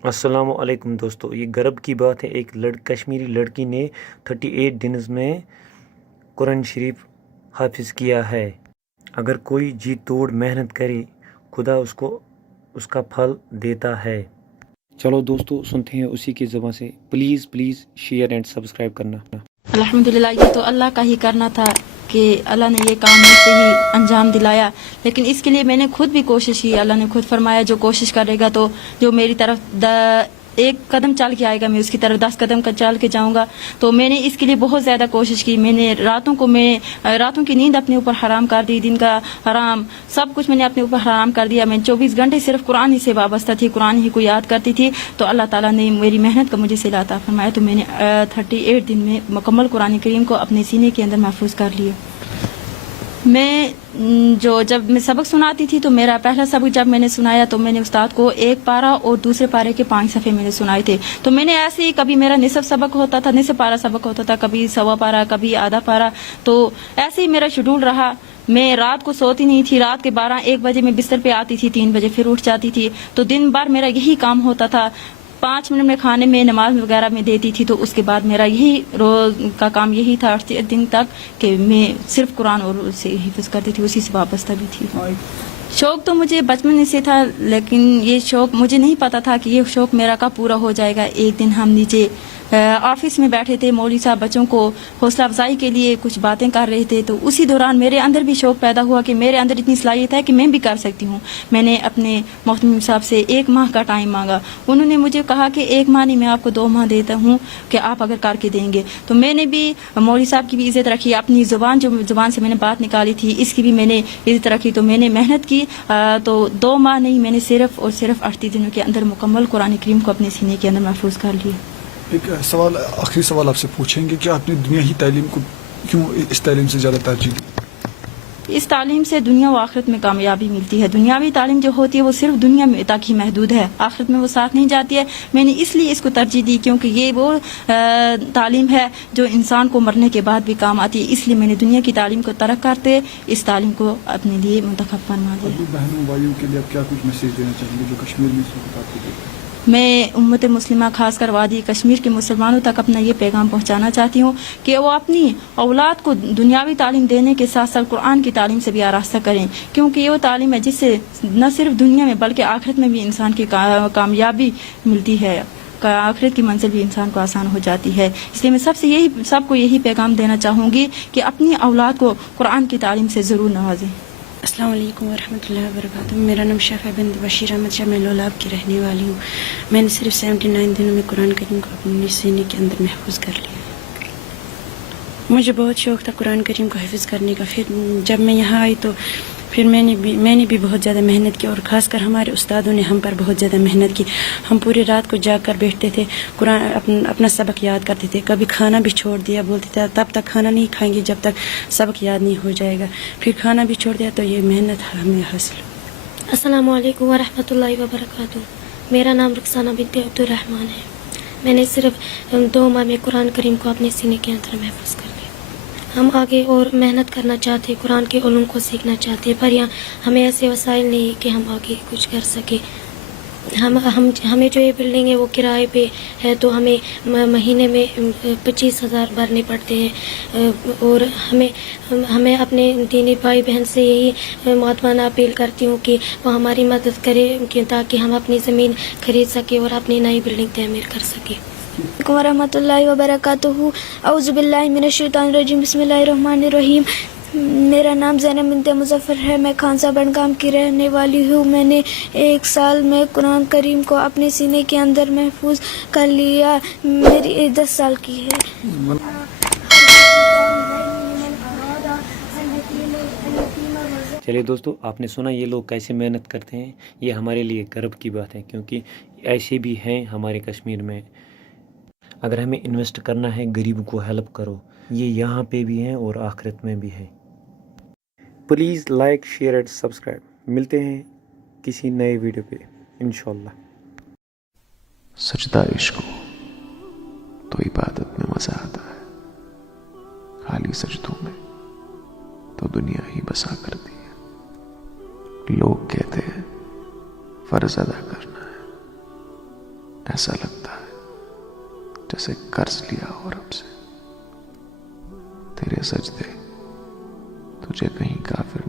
अस्सलाम वालेकुम दोस्तों, ये गर्व की बात है। एक कश्मीरी लड़की ने 38 दिनों में कुरान शरीफ हाफिज़ किया है। अगर कोई जी तोड़ मेहनत करे, खुदा उसको उसका फल देता है। चलो दोस्तों, सुनते हैं उसी की ज़बान से। Please please share and subscribe करना। अल्हम्दुलिल्लाह, ये तो अल्लाह का ही करना था कि अल्लाह ने ये काम मुझसे ही अंजाम दिलाया। लेकिन इसके लिए मैंने खुद भी कोशिश की। अल्लाह ने खुद फरमाया जो कोशिश करेगा, तो जो मेरी तरफ एक कदम चल के आएगा, मैं उसकी तरफ 10 कदम का चल के जाऊंगा। तो मैंने इसके लिए बहुत ज़्यादा कोशिश की। मैंने रातों की नींद अपने ऊपर हराम कर दी, दिन का हराम, सब कुछ मैंने अपने ऊपर हराम कर दिया। मैं 24 घंटे सिर्फ कुरान ही से वाबस्ता थी, कुरान ही को याद करती थी। तो अल्लाह ताला ने मेरी मेहनत का मुझे सिला अता फरमाया। तो मैंने 38 दिन में मुकम्मल कुरान करीम को अपने सीने के अंदर महफूज कर लिया। जब मैं सबक सुनाती थी, तो मेरा पहला सबक जब मैंने सुनाया, तो मैंने उस्ताद को एक पारा और दूसरे पारे के 5 सफ़े मैंने सुनाए थे। तो मैंने ऐसे ही, कभी मेरा निसफ सबक होता था, निसफ पारा सबक होता था, कभी सवा पारा, कभी आधा पारा। तो ऐसे ही मेरा शेड्यूल रहा। मैं रात को सोती नहीं थी। रात के 12-1 बजे मैं बिस्तर पे आती थी, 3 बजे फिर उठ जाती थी। तो दिन भर मेरा यही काम होता था। 5 मिनट में खाने में नमाज वगैरह में देती थी। तो उसके बाद मेरा यही रोज का काम यही था 8 दिन तक, कि मैं सिर्फ कुरान और उसे हिफ्ज़ करती थी, उसी से वाबस्ता भी थी। शौक़ तो मुझे बचपन से था, लेकिन ये शौक़ मुझे नहीं पता था कि ये शौक़ मेरा कब पूरा हो जाएगा। एक दिन हम नीचे ऑफिस में बैठे थे, मौलवी साहब बच्चों को हौसला अफजाई के लिए कुछ बातें कर रहे थे। तो उसी दौरान मेरे अंदर भी शौक़ पैदा हुआ कि मेरे अंदर इतनी सलाहियत है कि मैं भी कर सकती हूँ। मैंने अपने मोहतमिम साहब से 1 माह का टाइम मांगा। उन्होंने मुझे कहा कि 1 माह नहीं, मैं आपको 2 माह देता हूँ कि आप अगर करके देंगे। तो मैंने भी मौलवी साहब की भी इज़्ज़त रखी, अपनी ज़ुबान से मैंने बात निकाली थी, इसकी भी मैंने इज़्ज़त रखी। तो मैंने मेहनत की। तो 2 माह नहीं, मैंने सिर्फ और सिर्फ 38 दिनों के अंदर मुकम्मल कुरान करीम को अपने सीने के अंदर महफूज कर लिया। एक सवाल, आखिरी सवाल आपसे पूछेंगे कि आपने दुनियाही तालीम को क्यों इस तालीम से ज़्यादा तरजीह दी? इस तालीम से दुनिया व आखिरत में कामयाबी मिलती है। दुनियावी तालीम जो होती है वो सिर्फ दुनिया में तक ही महदूद है, आखिरत में वो साथ नहीं जाती है। मैंने इसलिए इसको तरजीह दी क्योंकि ये वो तालीम है जो इंसान को मरने के बाद भी काम आती है। इसलिए मैंने दुनिया की तालीम को तरक करते इस तालीम को अपने लिए मुंतखब फरमा दिया। बहनों भाइयों के लिए आप क्या कुछ मैसेज देना चाहेंगे जो कश्मीर में इस वक्त आपको देखते हैं? मैं उम्मत मुस्लिमा खासकर वादी कश्मीर के मुसलमानों तक अपना ये पैगाम पहुंचाना चाहती हूँ कि वो अपनी औलाद को दुनियावी तालीम देने के साथ साथ कुरान की तालीम से भी आरास्ता करें, क्योंकि ये वो तालीम है जिससे न सिर्फ दुनिया में बल्कि आखिरत में भी इंसान की कामयाबी मिलती है, आखिरत की मंजिल भी इंसान को आसान हो जाती है। इसलिए मैं सबको यही पैगाम देना चाहूँगी कि अपनी औलाद को कुरान की तालीम से ज़रूर नवाजें। अस्सलाम वालेकुम वरहमतुल्लाहि वबरकातुहू। मेरा नाम शाफ़ा बिंत बशीर अहमद शाह, मैं लोलाब की रहने वाली हूँ। मैंने सिर्फ 79 दिनों में कुरान करीम को अपने सीने के अंदर महफूज कर लिया। मुझे बहुत शौक़ था कुरान करीम को हिफ्ज़ करने का। फिर जब मैं यहाँ आई तो फिर मैंने भी बहुत ज़्यादा मेहनत की, और ख़ासकर हमारे उस्तादों ने हम पर बहुत ज़्यादा मेहनत की। हम पूरी रात को जाग कर बैठते थे, कुरान अपना सबक याद करते थे। कभी खाना भी छोड़ दिया, बोलते थे तब तक खाना नहीं खाएंगे जब तक सबक याद नहीं हो जाएगा। फिर खाना भी छोड़ दिया, तो ये मेहनत हमें हासिल। अस्सलामु अलैकुम वरहमतुल्लाहि वबरकातुहू। मेरा नाम रुखसाना बिन्त अब्दुर्रहमान है। मैंने सिर्फ 2 माह में कुरान करीम को अपने सीने के अंदर महफूज कर लिया। हम आगे और मेहनत करना चाहते, कुरान के उलूम को सीखना चाहते, पर यहाँ हमें ऐसे वसाइल नहीं कि हम आगे कुछ कर सके। हमें जो ये बिल्डिंग है वो किराए पे है, तो हमें महीने में 25,000 भरने पड़ते हैं। और हमें अपने दीनी भाई बहन से यही मौतमाना अपील करती हूँ कि वो हमारी मदद करे, ताकि हम अपनी ज़मीन खरीद सकें और अपनी नई बिल्डिंग तमीर कर सकें। वरहमतुल्लाहि वबरकातुहू। औज़ु बिल्लाहि मिनश शैतानिर रजीम, बिस्मिल्लाहिर रहमानिर रहीम। मेरा नाम ज़ैनब बिन्त मुज़फ़्फ़र है। मैं खानसा बड़गाम की रहने वाली हूँ। मैंने 1 साल में कुरान करीम को अपने सीने के अंदर महफूज कर लिया। मेरी एज 10 साल की है। चलिए दोस्तों, आपने सुना ये लोग कैसे मेहनत करते हैं। ये हमारे लिए गर्व की बात है, क्योंकि ऐसे भी हैं हमारे कश्मीर में। अगर हमें इन्वेस्ट करना है, गरीबों को हेल्प करो। ये यहाँ पे भी हैं और आखिरत में भी है। Please like, share and subscribe. मिलते हैं किसी नए वीडियो पे इंशाल्लाह। सजदा इश्क हो तो इबादत में मजा आता है, खाली सजदों में तो दुनिया ही बसा करती है। लोग कहते हैं फर्ज अदा करना है, ایسا لگتا ہے جیسے قرض لیا ہو رب سے. تیرے سجدے تجھے کہیں کافر